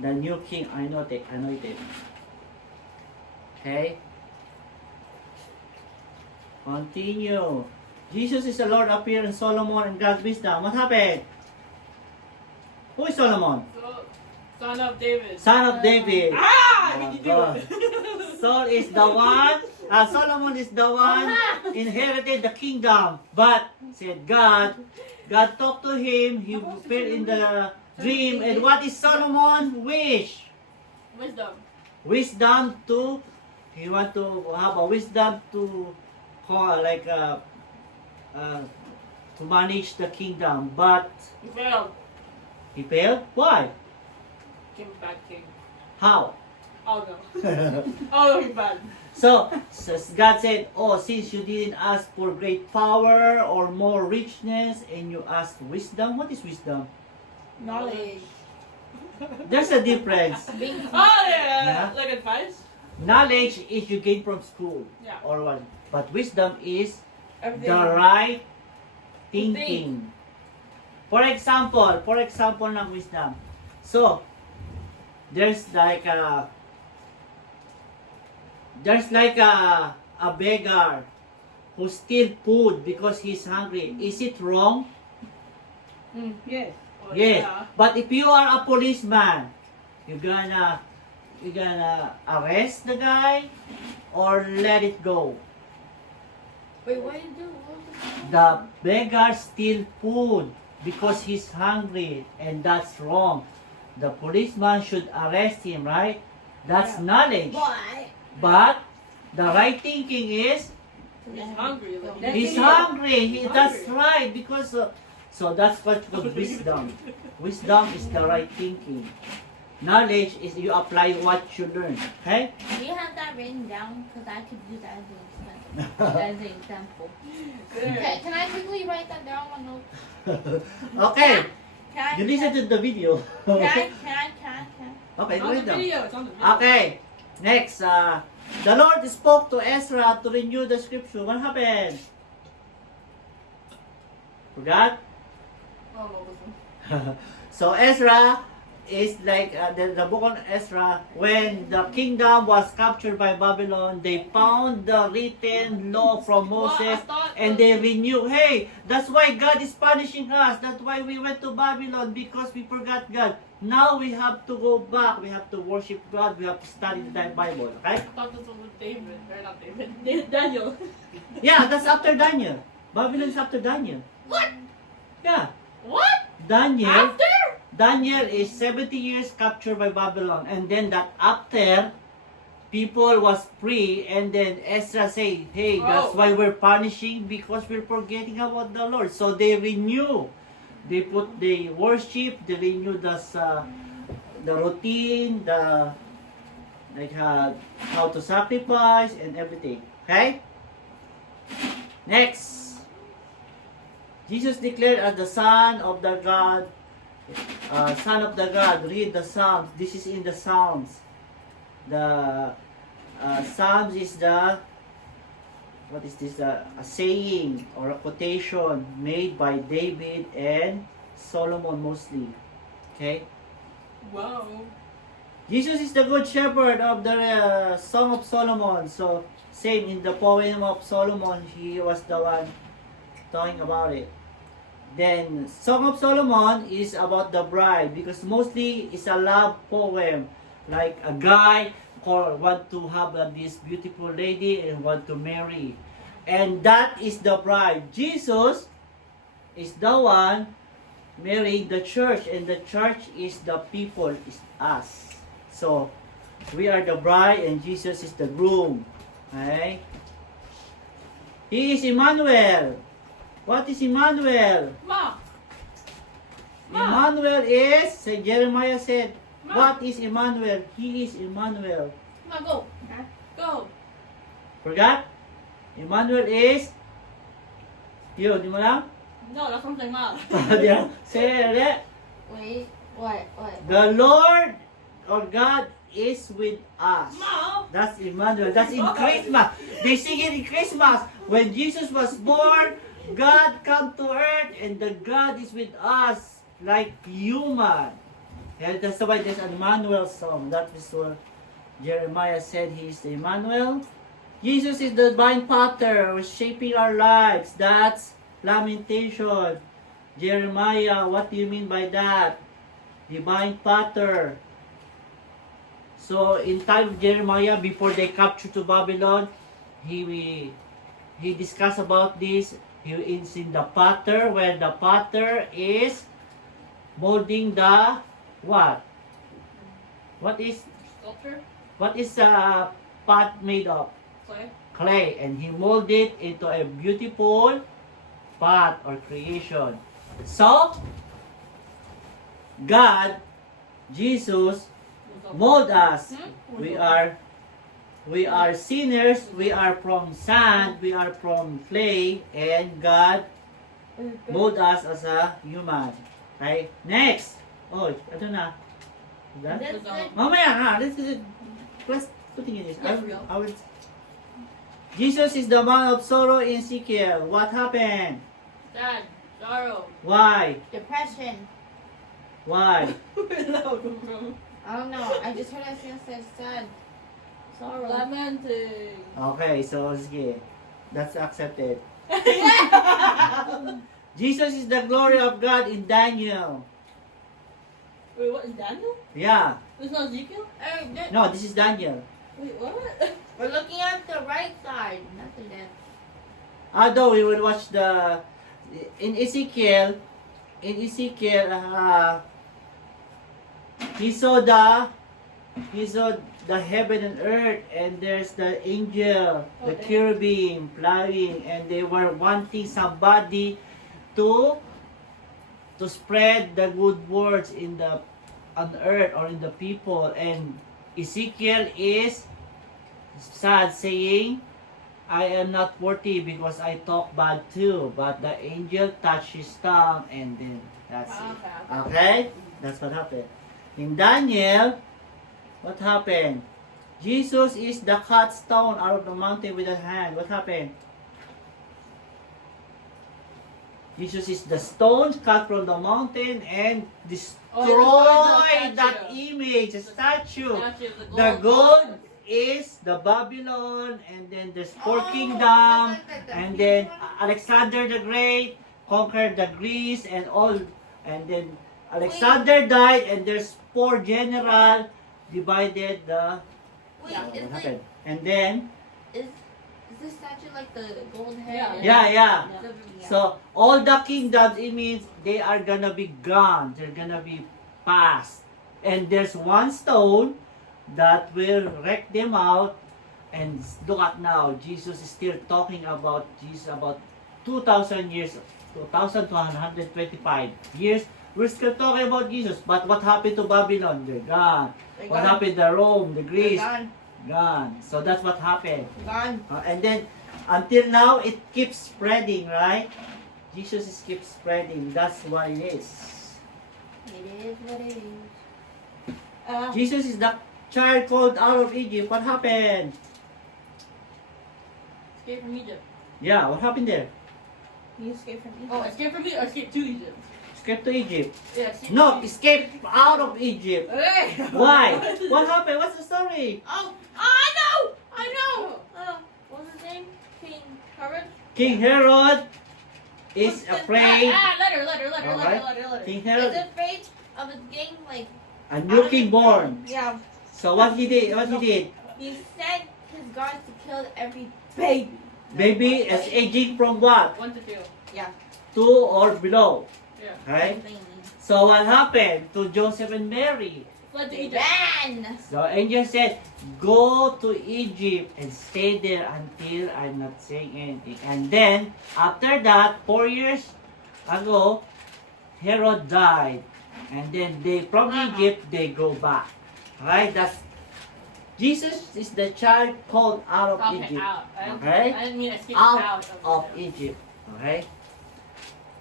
the new king anointed. Okay. Continue. Jesus is the Lord appeared in Solomon and God's wisdom. What happened? Who is Solomon? Son of David. Son of David. Did you do God. it? Saul is the one. Solomon is the one inherited the kingdom. But said God talked to him. He appeared in the dream. And what is Solomon wish? Wisdom. Wisdom to. He want to have a wisdom to to manage the kingdom. But You failed. he failed. Why? King bad king. How? Oh no. Oh, he's bad. So God said, oh, since you didn't ask for great power or more richness and you asked wisdom, what is wisdom? Knowledge. There's a difference. Oh yeah. Yeah. Like advice. Knowledge is you gain from school Yeah. or what, but wisdom is Everything. the right thinking. For example ng wisdom. So, there's like a beggar who steal food because he's hungry. Is it wrong? Yes. Oh, Yes. yeah. But if you are a policeman, you're gonna arrest the guy or let it go. Wait, what did you do? The beggar steal food because he's hungry, and that's wrong. The policeman should arrest him, right? That's Yeah. knowledge. Why? But the right thinking is He's hungry. Like, That's he's it. hungry. That's Hungry. right, because so that's what called wisdom. Wisdom is the right thinking. Knowledge is you apply what you learn. Okay? Do you have that written down? Because I could use that as an example. There. Can I quickly write that down on notes? Okay. Can I? You listen to the video. Can I? Okay, It's on write the down. video. It's on the video. Okay. Next, the Lord spoke to Ezra to renew the scripture. What happened? Forgot? Oh no, this one. So Ezra is like the book on Ezra. When the kingdom was captured by Babylon, they found the written law from Moses and they renew. Hey, that's why God is punishing us. That's why we went to Babylon, because we forgot God. Now we have to go back. We have to worship God. We have to study the Bible. Okay? I thought this was with David. Or not David. Daniel. Yeah, that's after Daniel. Babylon is after Daniel. What? Yeah, What? Daniel. After? Daniel is 70 years captured by Babylon, and then that after people was free, and then Ezra say, hey, that's Oh. why we're punishing, because we're forgetting about the Lord. So they renew, they worship, they renew the routine, the like how to sacrifice and everything. Okay. Next, Jesus declared as the Son of the God. Son of the God, read the Psalms. This is in the Psalms. The Psalms is what is this? A saying or a quotation made by David and Solomon mostly. Okay? Wow. Jesus is the good shepherd of the Song of Solomon. So, same in the poem of Solomon, he was the one talking about it. Then, Song of Solomon is about the bride, because mostly it's a love poem. Like a guy want to have this beautiful lady and want to marry. And that is the bride. Jesus is the one marrying the church, and the church is the people, is us. So, we are the bride and Jesus is the groom. Okay? He is Emmanuel. What is Emmanuel? Ma. Ma. Emmanuel is, Jeremiah said, Ma. what is Emmanuel? He is Emmanuel. Ma, go. Huh? Go. Forgot? Emmanuel is, yun, di mo lang? No, that's something Ma. Say it. Wait. What? The Lord or God is with us. Ma. That's Emmanuel. That's in Christmas. They sing it in Christmas. When Jesus was born, God come to earth and the God is with us like human. And that's why there's an Emmanuel song. That is what Jeremiah said he is the Emmanuel. Jesus is the divine potter who's shaping our lives. That's Lamentation. Jeremiah, what do you mean by that? Divine potter. So in time of Jeremiah, before they captured to Babylon, he discussed about this. He is in the potter, where the potter is molding the what? What is Sculpture? a pot made of? Clay? Clay, and he molded it into a beautiful pot or creation. So God, Jesus, mold us. We are sinners. We are from sand. We are from clay, and God mold us as a human. Okay. Next. Oh, ito na. That? That's it. Mamaya ha. Let's continue this. Yes, we go. I will. Jesus is the man of sorrow in Ezekiel. What happened? Sad. Sorrow. Why? Depression. Why? I don't know. I just heard us say sad. Sorrow. Lamenting. Okay, so sige. That's accepted. Yeah. Jesus is the glory of God in Daniel. Wait, what is Daniel? Yeah. It's not Ezekiel? Hey, No, this is Daniel. Wait, what? we're looking at the right side, not the left. Although we will watch in Ezekiel, he saw the heaven and earth, and there's the angel, the Okay. cherubim flying, and they were wanting somebody to spread the good words on earth or in the people. And Ezekiel is sad, saying, I am not worthy because I talk bad too. But the angel touched his tongue, and then that's it. Okay? That's what happened. In Daniel, what happened? Jesus is the cut stone out of the mountain with a hand. What happened? Jesus is the stone cut from the mountain and destroyed that image, the statue. The gold is the Babylon, and then there's four kingdom, and then Alexander the Great conquered the Greece and all, and then Alexander died, and there's four general divided the Wait, what is happened. And then Is this statue like the gold hair? yeah. So all the kingdoms, it means they are gonna be gone. They're gonna be past. And there's one stone that will wreck them out. And look at now, Jesus is still talking about Jesus about 2,000 years, 2,225 years. We're still talking about Jesus. But what happened to Babylon? They're gone. What happened to Rome, the Greece? Gone. Gone. So that's what happened. Gone. And then, until now, it keeps spreading, right? Jesus is keeps spreading. That's what it is. It is what it is. Jesus is the child called out of Egypt. What happened? Escape from Egypt. Yeah, what happened there? He escaped from Egypt. Oh, escape from Egypt or escape to Egypt? Escape to Egypt. Yeah, escape No, to Egypt. escape out of Egypt. Hey! Why? What happened? What's the story? Oh, I know! I know! What's his name? King Herod? King Herod is afraid. Letter. King Is Herod, afraid of it getting like. a new king born. Yeah. So what he did? What he did? He sent his guards to kill every baby. Baby is aging from what? 1 to 2. 2 or below. Yeah. Right? So what happened to Joseph and Mary? Fled to They Egypt. ran! So angel said, go to Egypt and stay there until I'm not saying anything. And then, after that, 4 years ago, Herod died. And then from Egypt, they go back. Right? That's Jesus is the child called out of Okay, Egypt. out. Okay? I didn't mean escape Out of Egypt. Egypt. Okay?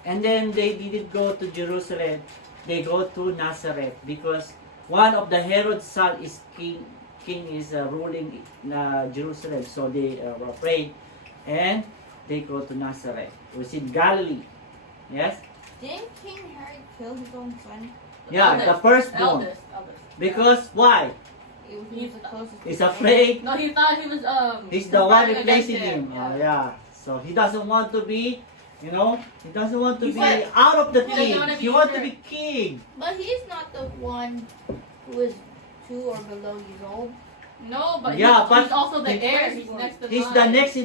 And then they didn't go to Jerusalem. They go to Nazareth because one of the Herod's son is king. King is ruling Jerusalem. So they were afraid. And they go to Nazareth. It was in Galilee. Yes? Didn't King Herod kill his own son? Yeah, the firstborn. Eldest. Because why? He's the closest. He's afraid. No, he thought he was He's the one conspiring against replacing him. Yeah. Yeah. So he doesn't want to be, he doesn't want to He's be like- out of the he doesn't king. wanna be He wants to sure. be king. But he's not the one who is 2 or below years old. No, but Yeah, but he's also the he- heir. He's next in He's line. the next in